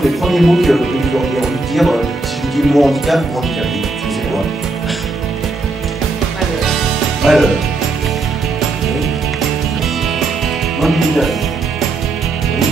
sont les premiers mots que vous auriez envie de dire si je vous dis le mot handicap ou handicapé? C'est quoi? Malheur. Oui. Mobilité. Oui.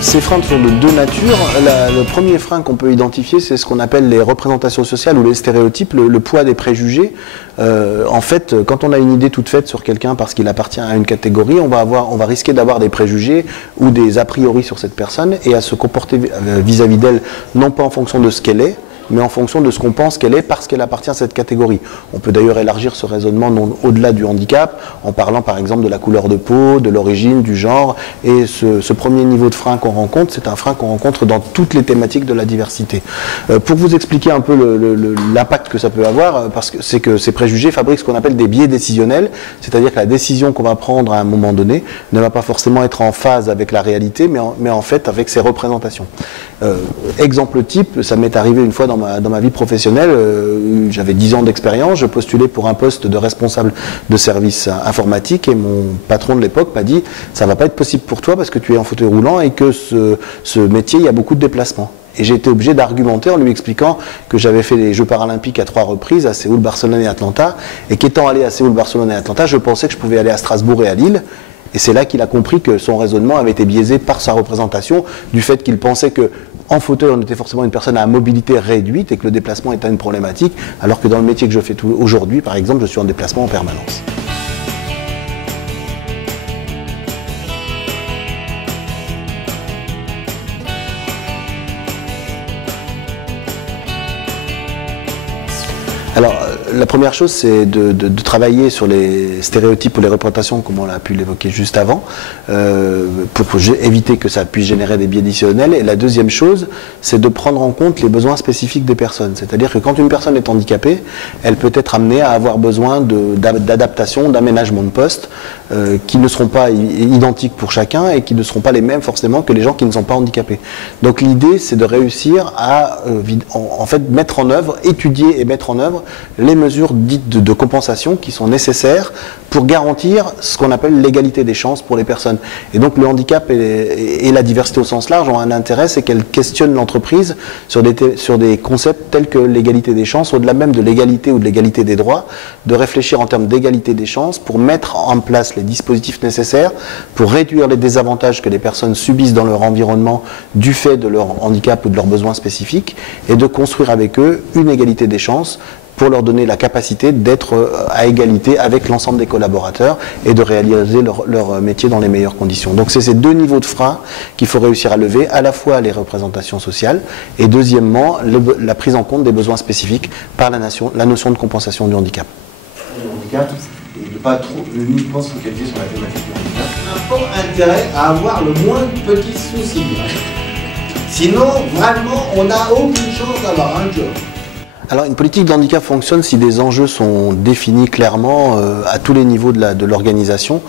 Ces freins sont de deux natures. Le premier frein qu'on peut identifier, c'est ce qu'on appelle les représentations sociales ou les stéréotypes, le poids des préjugés. En fait, quand on a une idée toute faite sur quelqu'un parce qu'il appartient à une catégorie, on va risquer d'avoir des préjugés ou des a priori sur cette personne et à se comporter vis-à-vis d'elle, non pas en fonction de ce qu'elle est, mais en fonction de ce qu'on pense qu'elle est parce qu'elle appartient à cette catégorie. On peut d'ailleurs élargir ce raisonnement au-delà du handicap en parlant par exemple de la couleur de peau, de l'origine, du genre, et ce premier niveau de frein qu'on rencontre, c'est un frein qu'on rencontre dans toutes les thématiques de la diversité. Pour vous expliquer un peu l'impact que ça peut avoir, parce que c'est que ces préjugés fabriquent ce qu'on appelle des biais décisionnels, c'est-à-dire que la décision qu'on va prendre à un moment donné ne va pas forcément être en phase avec la réalité, mais en fait avec ses représentations. Exemple type, ça m'est arrivé une fois dans ma vie professionnelle, j'avais 10 ans d'expérience, je postulais pour un poste de responsable de service informatique et mon patron de l'époque m'a dit « ça va pas être possible pour toi parce que tu es en fauteuil roulant et que ce métier, il y a beaucoup de déplacements ». Et j'ai été obligé d'argumenter en lui expliquant que j'avais fait les Jeux paralympiques à 3 reprises, à Séoul, Barcelone et Atlanta, et qu'étant allé à Séoul, Barcelone et Atlanta, je pensais que je pouvais aller à Strasbourg et à Lille. Et c'est là qu'il a compris que son raisonnement avait été biaisé par sa représentation, du fait qu'il pensait qu'en fauteuil, on était forcément une personne à mobilité réduite et que le déplacement était une problématique, alors que dans le métier que je fais aujourd'hui, par exemple, je suis en déplacement en permanence. Alors, la première chose, c'est de travailler sur les stéréotypes ou les représentations, comme on a pu l'évoquer juste avant, pour éviter que ça puisse générer des biais additionnels. Et la deuxième chose, c'est de prendre en compte les besoins spécifiques des personnes. C'est-à-dire que quand une personne est handicapée, elle peut être amenée à avoir besoin d'adaptation, d'aménagement de poste, qui ne seront pas identiques pour chacun et qui ne seront pas les mêmes forcément que les gens qui ne sont pas handicapés. Donc l'idée, c'est de réussir à en fait mettre en œuvre, étudier et mettre en œuvre les mesures dites de compensation qui sont nécessaires pour garantir ce qu'on appelle l'égalité des chances pour les personnes. Et donc le handicap et la diversité au sens large ont un intérêt, c'est qu'elles questionnent l'entreprise sur des concepts tels que l'égalité des chances, au-delà même de l'égalité ou de l'égalité des droits, de réfléchir en termes d'égalité des chances pour mettre en place les dispositifs nécessaires pour réduire les désavantages que les personnes subissent dans leur environnement du fait de leur handicap ou de leurs besoins spécifiques et de construire avec eux une égalité des chances pour leur donner la capacité d'être à égalité avec l'ensemble des collaborateurs et de réaliser leur métier dans les meilleures conditions. Donc c'est ces deux niveaux de frein qu'il faut réussir à lever, à la fois les représentations sociales et deuxièmement la prise en compte des besoins spécifiques par la notion de compensation du handicap. Le handicap, et de pas trop uniquement se focaliser sur la thématique du handicap. On n'a pas intérêt à avoir le moins de petits soucis. Sinon, vraiment, on n'a aucune chance d'avoir un job. Alors une politique de handicap fonctionne si des enjeux sont définis clairement à tous les niveaux de l'organisation,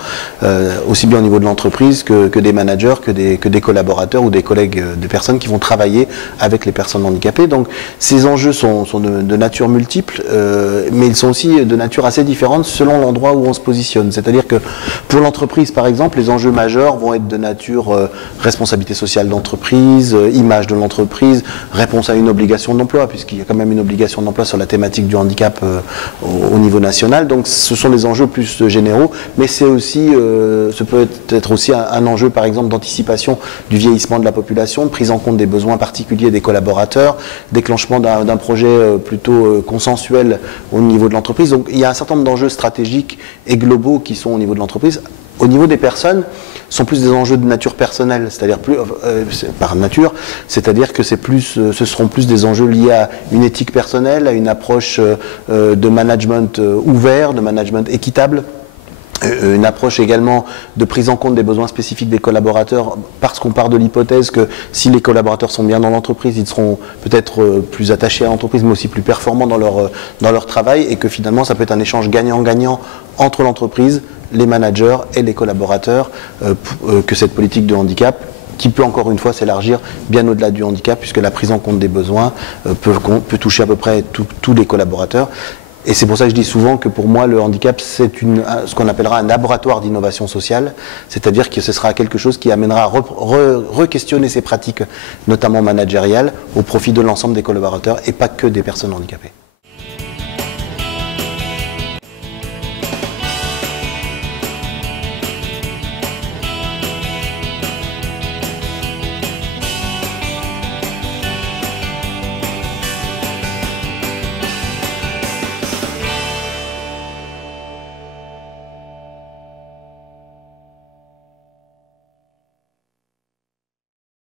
aussi bien au niveau de l'entreprise que des managers, que des collaborateurs ou des collègues, des personnes qui vont travailler avec les personnes handicapées. Donc ces enjeux sont de nature multiple, mais ils sont aussi de nature assez différente selon l'endroit où on se positionne. C'est-à-dire que pour l'entreprise par exemple, les enjeux majeurs vont être de nature responsabilité sociale d'entreprise, image de l'entreprise, réponse à une obligation d'emploi, puisqu'il y a quand même une obligation d'emploi sur la thématique du handicap au niveau national. Donc ce sont des enjeux plus généraux, mais c'est aussi, ce peut être aussi un enjeu par exemple d'anticipation du vieillissement de la population, de prise en compte des besoins particuliers des collaborateurs, déclenchement d'un projet plutôt consensuel au niveau de l'entreprise. Donc il y a un certain nombre d'enjeux stratégiques et globaux qui sont au niveau de l'entreprise. Au niveau des personnes, sont plus des enjeux de nature personnelle, c'est-à-dire plus par nature, c'est-à-dire que ce seront plus des enjeux liés à une éthique personnelle, à une approche de management ouvert, de management équitable, Une approche également de prise en compte des besoins spécifiques des collaborateurs, parce qu'on part de l'hypothèse que si les collaborateurs sont bien dans l'entreprise, ils seront peut-être plus attachés à l'entreprise, mais aussi plus performants dans leur travail, et que finalement ça peut être un échange gagnant-gagnant entre l'entreprise, les managers et les collaborateurs, que cette politique de handicap, qui peut encore une fois s'élargir bien au-delà du handicap, puisque la prise en compte des besoins peut toucher à peu près tous les collaborateurs. Et c'est pour ça que je dis souvent que pour moi, le handicap, c'est ce qu'on appellera un laboratoire d'innovation sociale, c'est-à-dire que ce sera quelque chose qui amènera à re-questionner ces pratiques, notamment managériales, au profit de l'ensemble des collaborateurs et pas que des personnes handicapées.